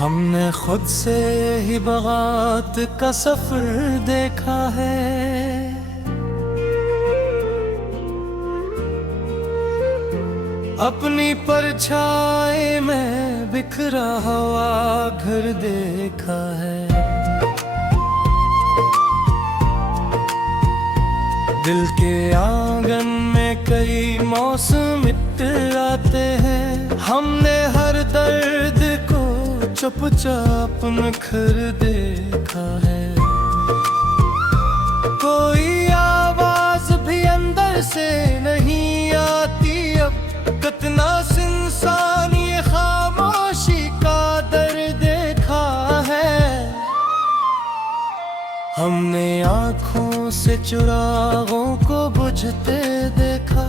हमने खुद से ही बगावत का सफर देखा है। अपनी परछाई में बिखरा हुआ घर देखा है। दिल के आंगन में कई मौसम आते हैं। हमने हर दर्द को चुपचाप मुखर देखा है। कोई आवाज भी अंदर से नहीं आती अब। कितना इंसान ये खामोशी का दर्द देखा है। हमने आँखों से चिरागों को बुझते देखा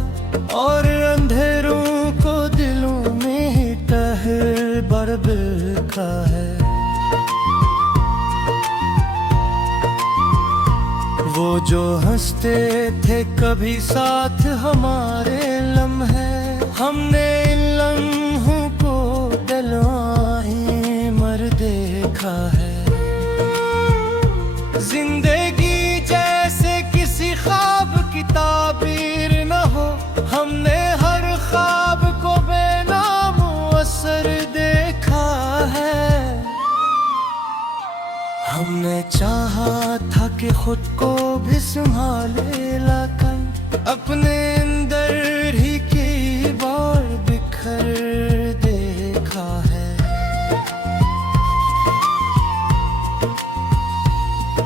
और अंधेरों को दिलों में ही टहल बरबका है। वो जो हंसते थे कभी साथ हमारे लम्हे, हमने इन लम्हों को दिलवाए मर देखा है। जिंदगी जैसे किसी ख्वाब की ताबीर न हो, हमने हर ख्वाब को बेनाम असर देखा है। हमने चाहा था कि खुद को भी संभाले, लेकिन अपने अंदर ही कई बार बिखर देखा है।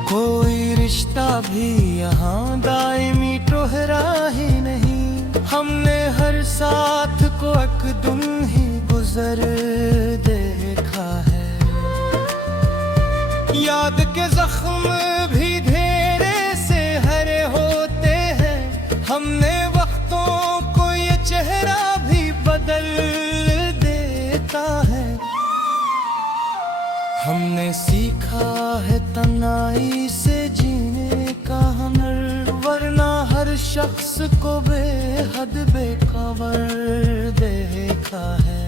कोई रिश्ता भी यहाँ दायमी टोहरा ही नहीं। हमने हर साथ को एक दिन ही गुजर देखा है। याद के जख्म भी धेरे से हरे होते हैं। हमने वक्तों को ये चेहरा भी बदल देता है। हमने सीखा है तन्हाई से जीने का हुनर, वरना हर शख्स को बेहद बेखबर देखा है।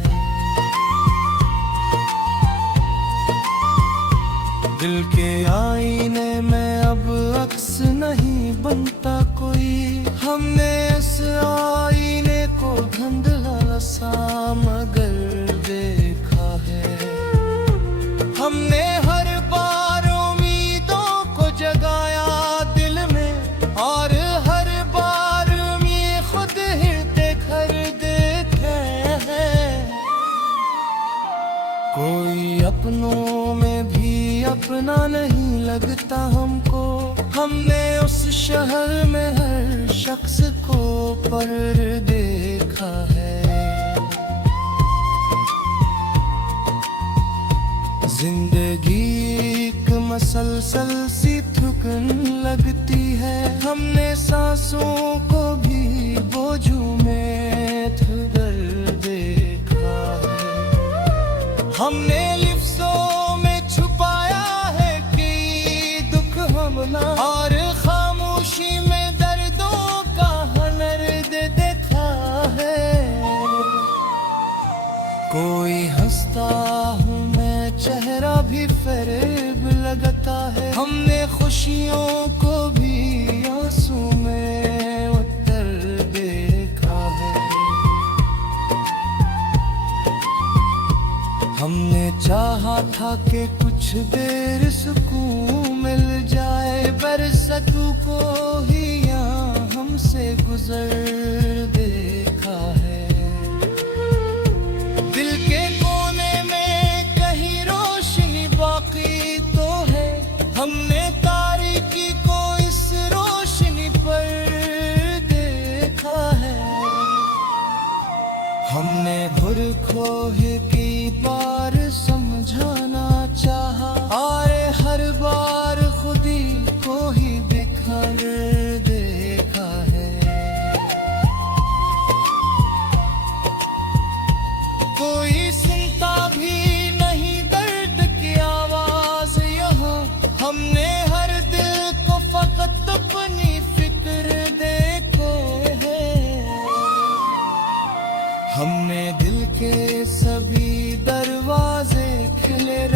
दिल के आईने में अब अक्स नहीं बनता कोई। हमने इस आईने को धुंधला सा मगर देखा है। हमने हर बार उम्मीदों को जगाया दिल में, और हर बार ये खुद ही देखकर देखे हैं। कोई अपनों में भी अपना नहीं लगता हमको। हमने उस शहर में हर शख्स को पर देखा है। जिंदगी एक मसलसल सी थकन लगती है। हमने सांसों को भी बोझों में थकर देखा है। हमने लिफ्ज़ों में छुपाया है कि दुख हमना, और खामोशी में दर्दों का हुनर देखा है। कोई हंसता हूँ मैं चेहरा भी फरेब लगता है। हमने खुशियों को भी आंसू में उतर देखा है। हमने चाहा था कि कुछ देर सुकून मिल जाए, बरसतों को ही यहाँ हमसे गुजर देखा है। दिल के कोने में कहीं रोशनी बाकी तो है। हमने तारीकी को इस रोशनी पर देखा है। हमने भुर खोह की बार समझाना चाहा, और हर बार खुदी को ही बिखर देखा है। कोई सुनता भी नहीं दर्द की आवाज यहाँ। हमने हर दिल को फकत अपनी फिक्र देखो है। हमने दिल के सभी दरवाजे खिले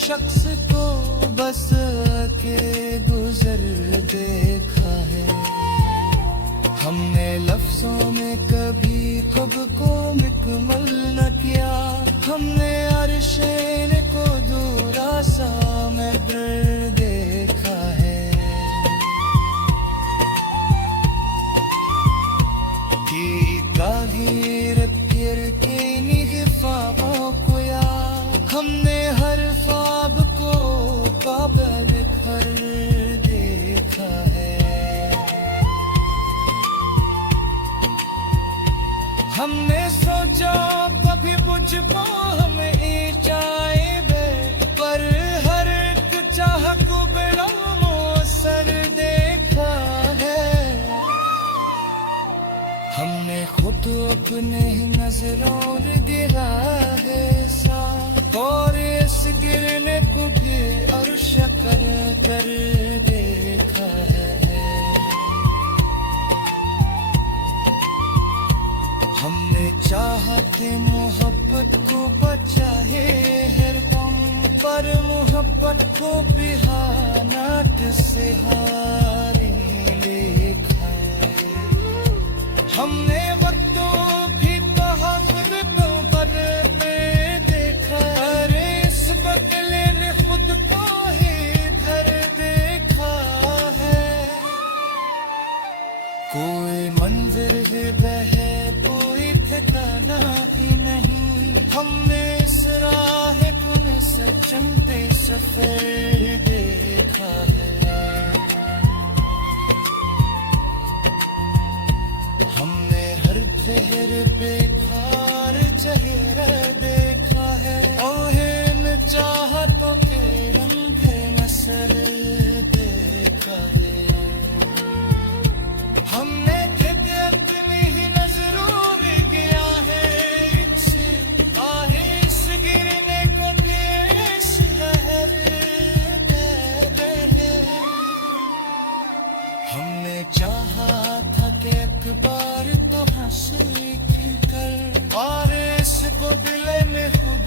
शख्स को बस के गुजर देखा है। हमने लफ्जों में कभी खुद को मुकम्मल न किया। हमने अरशेन को दूरा सा में डर देखा है। कि ताहीर फिर के निगफाओं को या हमने हर ख्वाब को काबिल कर देखा है। हमने सोचा कभी मुझको हमें चाहे पर हर एक चाह को बिलमो सर देखा है। हमने खुद अपने ही नजरों में गिरा है साथ और इस गिरने को भी अर्श कर कर देखा है। हमने चाहते मोहब्बत को बचाए हर दम पर मोहब्बत को भी हालात से हारे लिखा। हमने वक्तों भी तहफ़्फ़ुज़ को बदलते देखा। अरे इस बदले ने खुद को ही धर देखा है। कोई मंज़िल है कोई ठिकाना भी नहीं। हमने इस राह में सचमते सफर देखा है। हमने हर चेहर बेकार चेहरा देखा है। ओहिन चाहतों के रंगे मसल देखा है। हमने अपनी ही नजरों में गया है इनसे आहे इस गिरने को देश लहर दे है। हमने चाहा था कि एक बार तो हंस कर और इस बदले में खुद